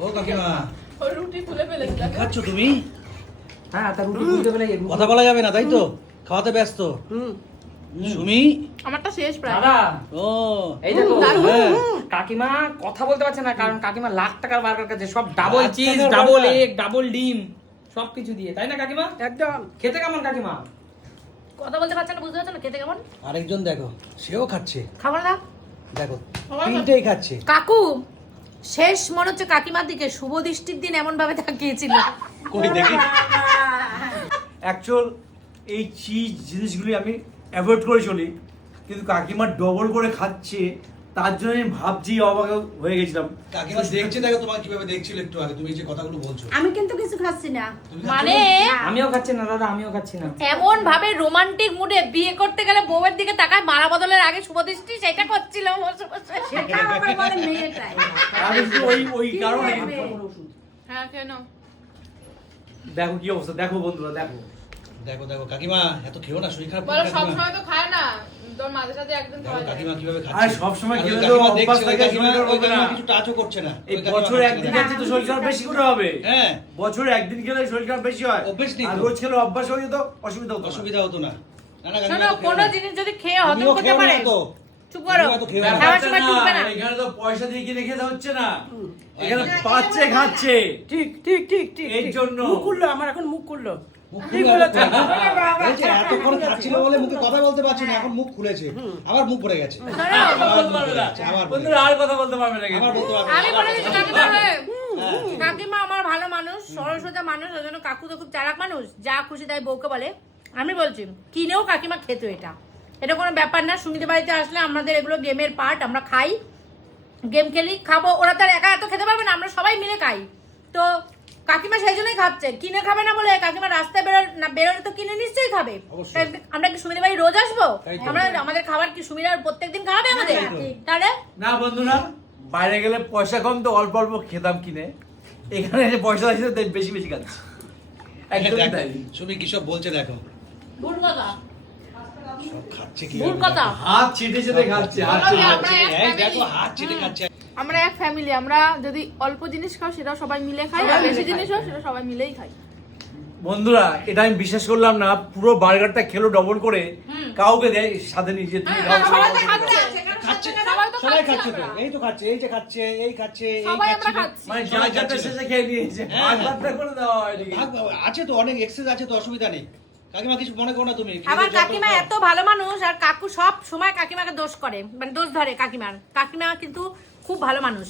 ও কাকিমা। ও রুটি খুলে ফেলেছে খাচ্ছ তুমি? হ্যাঁ তা রুটি কথা বলা যাবে না তাই তো? খাওয়াতে ব্যস্ত। হুম। সুমি? আমারটা শেষ প্রায়। দাদা। ও। এই দেখো হ্যাঁ। কাকিমা কথা বলতে পারছে না কারণ কাকিমা লাখ টাকার বার্গার কাছে সব double cheese double egg double ডিম সব কিছু দিয়ে তাই না কাকিমা? একদম। খেতে কেমন কাকিমা? কথা বলতে পারছে না বুঝতে পারছ না খেতে কেমন? আরেকজন দেখো সেও খাচ্ছে। খাব না। দেখো তিনটেই খাচ্ছে। কাকু শেষ মনে হচ্ছে কাকিমার দিকে। শুভ দৃষ্টির দিন এমন ভাবে তাকিয়েছিল অ্যাকচুয়াল এই চিজ জিনিসগুলি আমি অ্যাভয়েড করে চলি। কিন্তু কাকিমা ডবল করে খাচ্ছে। তার জন্য আমি ভাবছি অবাক হয়ে গেছিলাম। কাকিমা দেখছে দেখো তোমার কীভাবে দেখছিল একটু আগে তুমি যে কথাগুলো বলছো। আমি কিন্তু কিছু খাচ্ছি না। মানে আমিও খাচ্ছি না দাদা আমিও খাচ্ছি না। এমন ভাবে রোমান্টিক মুডে বিয়ে করতে গেলে বউয়ের দিকে তাকায় মারা বদলের আগে শুভ দৃষ্টি সেটা করছিল। সেটা আবার বলে মেয়েটাই। আমি ওই ওই কারণে হ্যাঁ কেন? দেখো কি অবস্থা দেখো বন্ধুরা দেখো। দেখো দেখো কাকিমা এত খেও না শরীর খারাপ বলো সব সময় তো খায় না। তোর মাঝে সাথে একদিন খাওয়া কাকিমা কীভাবে খাচ্ছে? আরে সব সময় খেলে তো অভ্যাস থাকে, কাকিমা-। কিছু টাচও করছে না। এই বছর একদিন খেলে তো শরীর খারাপ বেশি করে হবে। হ্যাঁ। বছরে একদিন খেলে শরীর খারাপ বেশি হয়। অভ্যাস নেই আর রোজ খেলে অভ্যাস হয়ে যেত অসুবিধা হতো না। অসুবিধা হতো না। না না কোনো জিনিস যদি খেয়ে হজম করতে পারে তো। চুপ করো। তুমিও এত খেও না। খাওয়ার সময় না, না এখানে তো পয়সা দিয়ে কিনে খেতে হচ্ছে না? এখানে পাচ্ছে খাচ্ছে। ঠিক ঠিক ঠিক ঠিক এর জন্য। মুখ খুললো আমার এখন মুখ খুললো। মুখ ঠিক খুলে বলেছ। আছে। ওরে বাবা, এই যে এতক্ষণ খাচ্ছিল বলে মুখে কথা বলতে পারছি না এখন মুখ খুলেছে। আবার মুখ ভরে গেছে। আর কথা বলতে পারবে না আমি বলে কাকিমা। হয়ে, আমার ভালো মানুষ সরল সোজা মানুষ ওই জন্য কাকু তো খুব চালাক মানুষ যা খুশি তাই বউকে বলে। আমি বলছি কিনেও কাকিমা খেতো এটা। এটা কোনো ব্যাপার না সুমিতে বাড়িতে আসলে আমাদের এগুলো গেমের পার্ট আমরা খাই গেম খেলি খাব। ওরা তো আর একা এত খেতে পারবে না আমরা সবাই মিলে খাই। তো কাকিমা সেই জন্যই খাচ্ছে কিনে খাবে না বলে কাকিমা রাস্তায় বেরো না বেরোলে তো কিনে নিশ্চয়ই খাবে। আমরা কি সুমিদের বাড়ি রোজ আসব? আমরা আমাদের খাবার কি সুমিরা প্রত্যেকদিন খাওয়াবে আমাদের। তাহলে? না বন্ধুরা বাইরে গেলে পয়সা কম তো অল্প অল্প খেতাম কিনে। এখানে এসে পয়সা আছে বেশি বেশি খাচ্ছি। সুমি কি সব বলছে দেখো। আমরা এক এই দেখো family। হাত চেটে খাচ্ছে। আমরা এক ফ্যামিলি আমরা যদি অল্প জিনিস খাও সেটাও সবাই মিলে খাই আর বেশি জিনিস হয় সেটা সবাই মিলেই খাই বন্ধুরা এটা আমি বিশ্বাস করলাম না পুরো বার্গারটা খেলো ডবল করে কাউকে দেয় সাথে নিজে তুমি খাও সবাই। খাচ্ছে। তো। এই তো খাচ্ছে এই যে খাচ্ছে এই খাচ্ছে এই খাচ্ছে। মানে শেষে খেয়ে নিয়েছে হ্যাঁ। ভাগ করে হয় আছে তো অনেক এক্সেস আছে তো অসুবিধা নেই। কাকিমা কিছু মনে করো না তুমি আমার কাকিমা এত ভালো মানুষ আর কাকু সব সময় কাকিমাকে দোষ করে মানে দোষ ধরে কাকিমার কাকিমা কিন্তু খুব ভালো মানুষ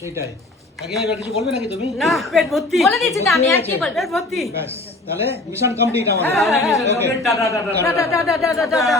সেটাই কাকিমা এবার কিছু বলবে নাকি তুমি না পেট ভর্তি বলে দিয়েছি তো আমি আর কি বলব পেট ভর্তি ব্যাস তাহলে মিশন কমপ্লিট আমাদের তাহলে Okay. Tata tata tata tata tata tata tata